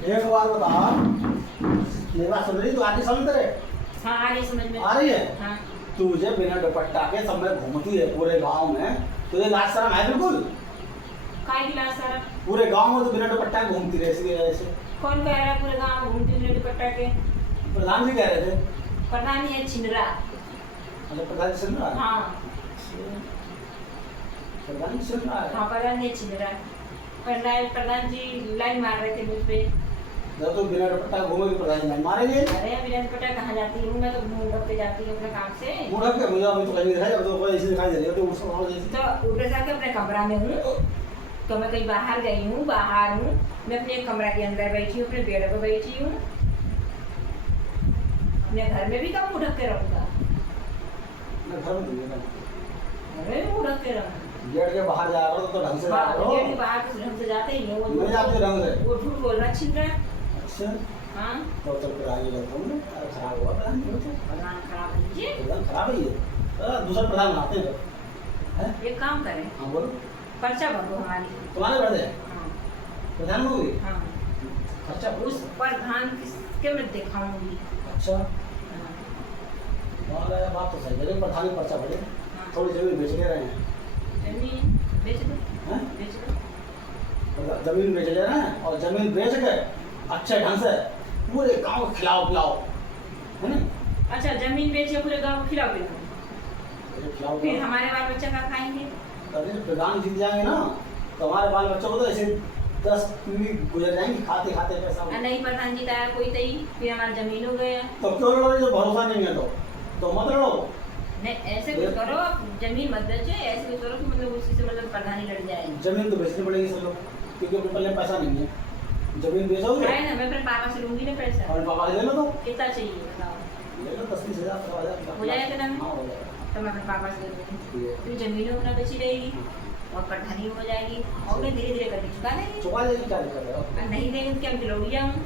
एक बार बता, मेरी बात सुन रही तू? आती समझ तेरे? हाँ आ रही समझ में। आ रही है? हाँ। तुझे बिना दुपट्टा के सब में घूमती है पूरे गांव में, तुझे लाज शर्म है बिल्कुल? काय की लाज सारा? पूरे गांव में तो बिना दुपट्टा के घूमती रही इसकी वजह से। कौन कह रहा है पूरे गांव में घूमती हुई दुपट्टा के? प्रधान जी कह रहे थे। प्रधान है छिंदरा। अच्छा प्रधान जी सुन रहा है? हाँ प्रधान जी सुन रहा है? हाँ प्रधान है छिंदरा। प्रधान जी लाइन मार रहे थे मुझ पे। जब तुम बिना दुपट्टा घूमोगे प्रधान जी नहीं मारेंगे? अरे बिना दुपट्टा कहाँ जाती हूँ मैं, तो मुंह ढक के जाती हूँ अपने काम से। मुंह ढक के? मुझे अभी तो कहीं दिखाई, अब तो कोई ऐसे दिखाई दे रही है तो उसको और जैसे। तो उल्टे साथ अपने कमरा में हूँ, तो मैं कहीं बाहर गई हूँ, बाहर हूँ, मैं अपने कमरा के अंदर बैठी हूँ, अपने बेड पर बैठी हूँ। अपने घर में भी कब मुंह ढक के रहूँगा? मैं घर में नहीं रहता। अरे मुंह ढक के रहूँगा। गेट के बाहर जा रहा हो तो ढंग से जा रहा हो। गेट के बाहर तो ढंग से जाते ही हो। नहीं जाते ढंग से। वो झूठ बोल रहा छिन रहा। अच्छा। हाँ तो प्रधान जी लगता हूँ ना, खराब हुआ प्रधान जी तो। प्रधान खराब लीजिए। प्रधान खराब ही है। दूसरा प्रधान बनाते हैं हैं? एक काम करें, हाँ बोलो। पर्चा भर दो हमारी। तुम्हारे बढ़ जाए हाँ प्रधान होगी? हाँ। खर्चा उस प्रधान किसके मैं दिखाऊंगी। अच्छा। हाँ। तुम्हारा बात तो सही है, लेकिन प्रधान ही पर्चा बढ़े। हाँ। थोड़ी जमीन बेच ले रहे हैं। जमीन बेच दो। हैं? बेच दो। जमीन बेच ले रहे हैं और जमीन बेच के अच्छे ढंग से पूरे गांव को खिलाओ पिलाओ, है ना? अच्छा जमीन बेच के पूरे गांव को खिलाओ पिलाओ, खिलाओ फिर हमारे बाल बच्चे क्या खाएंगे? अरे प्रधान जीत जाएंगे ना तो हमारे बाल बच्चों को तो ऐसे 10 पीढ़ी गुजर जाएंगी खाते खाते पैसा। नहीं प्रधान जी आया कोई तई, फिर हमारी जमीन हो गया। तो क्यों लड़ो? जो भरोसा नहीं है तो मत लड़ो। नहीं ऐसे कुछ करो, जमीन मत बेचो, ऐसे कुछ करो कि मतलब उसी से मतलब प्रधानी लड़ जाए। जमीन तो बेचनी पड़ेगी सब लोग, क्योंकि अपने पल्ले पैसा नहीं है। जमीन बेचोगे? है ना, मैं अपने पापा से लूंगी ना पैसा। और पापा ले लो तो कितना चाहिए बताओ? ले लो 10-20 हज़ार हो जाएगा ना? हाँ हो जाएगा। तो मैं अपने पापा से ले लूंगी, ठीक है। फिर जमीन अपना बेची रहेगी और प्रधानी हो जाएगी और मैं धीरे धीरे करके चुका देंगे। चुका देगी, क्या दिक्कत है? और नहीं देंगे तो क्या गिलौड़िया हूँ?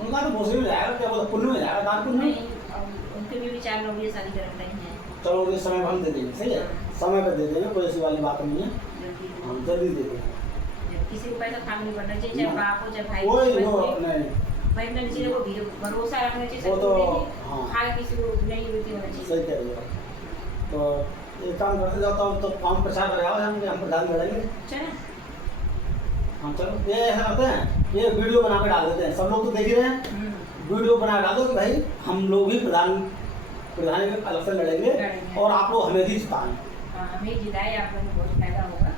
उनका तो भोसड़ी में जाएगा, क्या बोलते पुण्य में जाएगा, दान पुण्य में। नहीं और उनके भी विचार लोग ये शादी करते हैं। चलो ये समय हम दे देंगे, सही है? समय पर दे देंगे, कोई ऐसी वाली बात नहीं है। जल्दी हम जल्दी दे देंगे। किसी को पैसा खाना नहीं पड़ना चाहिए, चाहे बाप हो चाहे भाई हो, कोई वो नहीं, भाई अपने किसी को भी भरोसा रखना चाहिए। वो तो हाँ खा किसी को नहीं होती होना चाहिए। सही कह रही हो। तो एक काम करते जाता हूँ तो काम प्रचार कर आओ, हम प्रधान लड़ेंगे। चलो हाँ चलो ये ऐसा करते हैं, ये वीडियो बना के डाल देते हैं, सब लोग तो देख ही रहे हैं। वीडियो बना के डाल दो कि भाई हम लोग भी प्रधान के अलग से लड़ेंगे और आप लोग हमें ही जिताएं। हाँ हमें जिताए, आप लोगों को बहुत फायदा होगा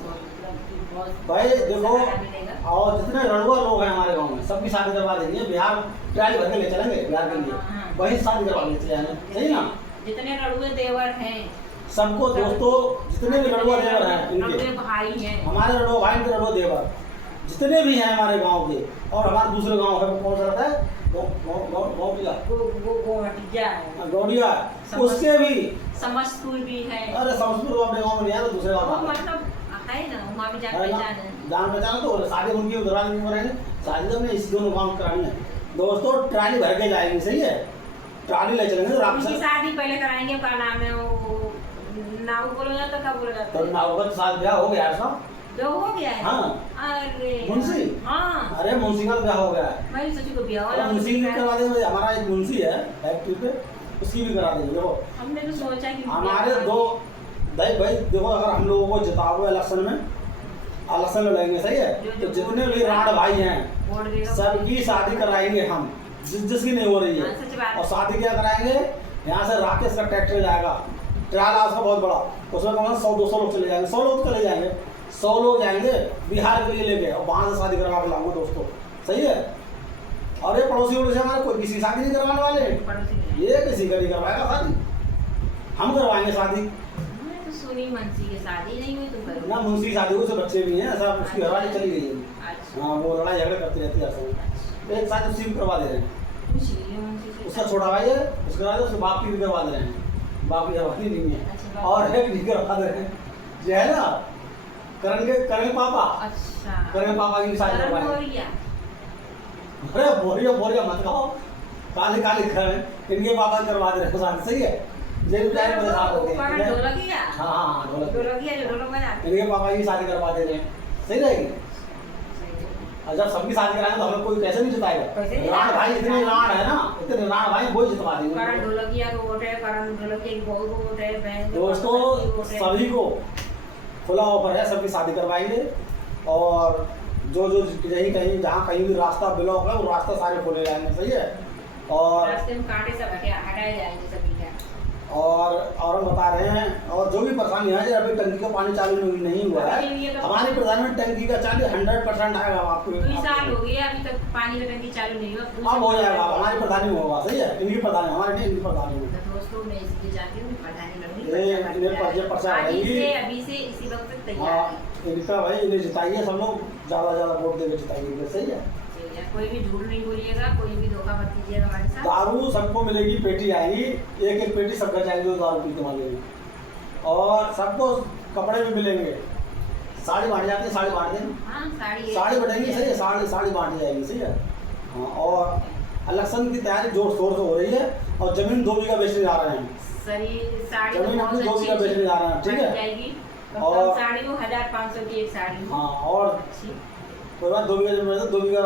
और मतलब कि बहुत भाई देखो, सहारा मिलेगा। और जितने रड़ुआ लोग हैं हमारे गांव में सबकी शादी करवा देंगे। बिहार ट्रायल भर के ले चलेंगे बिहार के लिए, हाँ। वही शादी करवा के ले चलेंगे, सही ना? जितने रड़ुए देवर हैं सबको दोस्तों, जितने भी रड़ुआ देवर हैं रड़ुए इनके, भाई हैं, हमारे रड़ुआ भाई के रड़ुआ देवर जितने भी हैं हमारे गांव के, और हमारे दूसरे गांव है कौन सा रहता है गौड़िया, वो हटिया है, गौड़िया, उसके भी समस्तपुर भी है। अरे समस्तपुर अपने गांव में नहीं है तो दूसरे गांव वो में मतलब है ना, वहाँ भी जान है ना? पहचान है। जान पहचान तो शादी उनकी उधरा नहीं करेंगे, शादी तो हमने इस दोनों काम करानी है। दोस्तों ट्राली भर के जाएंगे, सही है? ट्राली ले चलेंगे तो उनकी शादी पहले कराएंगे, क्या नाम है वो, नाव बोला जाता है, क्या बोला जाता तो है? नावगत साथ ब्याह हो गया सब। ब्याह हो गया है? हाँ। अरे मुंशी? हाँ अरे मुंशी का ब्याह हो गया है। मैं सोची को ब्याह वाला मुंशी भी करवा देंगे, हमारा एक मुंशी है फैक्ट्री पे, उसकी भी करा देंगे। देखो हमने तो सोचा कि हमारे दो भाई देखो, अगर हम लोगों को जिताओगे इलेक्शन में, इलेक्शन में लड़ेंगे, सही है? तो जितने भी राण भाई हैं वोट देगा सबकी शादी कराएंगे हम, जिसकी नहीं हो रही हाँ, सच बात है। है। और शादी क्या कराएंगे, यहाँ से राकेश का ट्रैक्टर जाएगा, ट्राला उसका बहुत बड़ा, उसमें कम 100-200 लोग चले जाएंगे, 100 लोग चले जाएंगे, 100 लोग जाएंगे बिहार के लिए लेके, और वहाँ से शादी करवा के लाऊंगा दोस्तों, सही है? और ये पड़ोसी वोड़ों से हमारे कोई किसी की शादी नहीं करवाने वाले, पड़ोसी ये किसी का नहीं करवाएगा शादी, हम करवाएंगे शादी। मैं तो सुनी मुंशी की शादी नहीं हुई, तुम करो ना मुंशी की शादी हुई, उससे बच्चे भी हैं, ऐसा उसकी घरवाली चली गई है। अच्छा हाँ वो लड़ाई झगड़ा करती रहती है हर समय। एक शादी उसी भी करवा दे रहे हैं, पूछ लियो मुंशी से। उसका छोटा भाई है, उसके बाद उसके बाप की भी करवा दे रहे हैं, बाप की घरवाली नहीं है। अच्छा, और एक भी करवा दे रहे हैं, जो है ना करण पापा, अच्छा करण पापा की भी शादी करण करवाएंगे। बोरिया। अरे बोरिया मत कहो, काले काले घर इनके पापा करवा दे रहे हैं शादी, सही है? जेल प्लान में साथ होते करण हैं। ढोलकिया। हाँ ढोलक, ढोलकिया जो ढोलक बजाते इनके पापा की शादी करवा दे रहे हैं, सही रहेगी? और जब सबकी शादी कराएंगे तो हमें कोई कैसे नहीं जिताएगा। कैसे नहीं राण भाई जिताएगा? इतने राण है ना, इतने राण भाई वो ही जितवा देंगे। करण ढोलकिया को वोट है, करण ढोलकिया की बहू को वोट है, बहन को दोस्तों वोट है। सभी को खुला ऑफर है, सबकी शादी करवाएंगे और जो जो यही कहीं जहाँ कहीं भी रास्ता ब्लॉक है वो रास्ता सारे खोले जाएंगे, सही है। और रास्ते में कांटे सब हटाए जाएंगे सभी का। और हम बता रहे हैं और जो भी परेशानी है, अभी टंकी का पानी चालू नहीं हुआ है, हमारे प्रधानमंत्री टंकी का चालू 100% आएगा आपको। 2 साल हो गए अभी तक पानी का टंकी चालू नहीं हुआ। अब हो जाएगा, हमारी प्रधानी में होगा, सही है। इनकी प्रधानी हमारे नहीं, इनकी प्रधानी में। तो दोस्तों मैं इसलिए चाहती हूँ प्रधानी ये पर्चा अभी से इसी वक्त तक तैयार हाँ है। इनका भाई इन्हें जिताइए, सब लोग ज़्यादा ज़्यादा वोट देकर जिताइए, सही है। कोई भी झूठ नहीं बोलिएगा, कोई भी धोखा मत कीजिएगा हमारे साथ। दारू सबको मिलेगी, पेटी आएगी, एक एक पेटी सब घर जाएंगे दारू पीने वाले में। और सबको कपड़े भी मिलेंगे, साड़ी बांटी जाती है, साड़ी बांट देंगे। हाँ साड़ी बढ़ेंगी, सही है, साड़ी बांटी जाएगी, सही है। हाँ और इलेक्शन की तैयारी जोर शोर से हो रही है और जमीन 2 बीघा बेचने जा रहे हैं। साड़ी जमीन अपनी 2 बीघा बेचने जा रहे हैं, ठीक है। जाएगी और साड़ी को 1500 की एक साड़ी। हाँ और कोई बात 2 बीघा जमीन 2 बीघा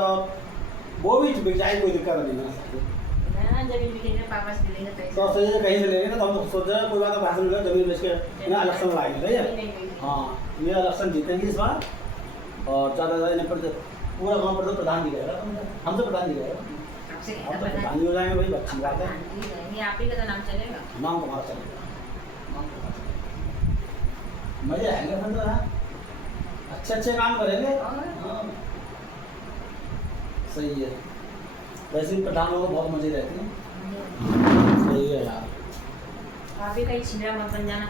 वो भी बिक जाए, कोई दिक्कत नहीं है। जमीन बिकेंगे पापा से लेंगे तो सही है, कहीं से लेंगे ना तो हम सोच रहे हैं कोई बात पैसा मिलेगा, जमीन बेच के ना इलेक्शन लाएंगे, सही है। हाँ ये इलेक्शन जीतेंगे इस बार और ज़्यादा ज़्यादा इन्हें पर पूरा गाँव पर तो प्रधान जी रहेगा, हमसे प्रधान जी रहेगा, हम तो प्रधान जी हो जाएंगे भाई, अच्छी बात है। आप ही का तो नाम चलेगा, नाम तुम्हारा चलेगा, मजे आएंगे मतलब है, अच्छे काम करेंगे। हाँ सही है, वैसे भी प्रधान लोग बहुत मजे रहते हैं, सही है यार। आप भी कहीं छिंदरा मत बन जाना।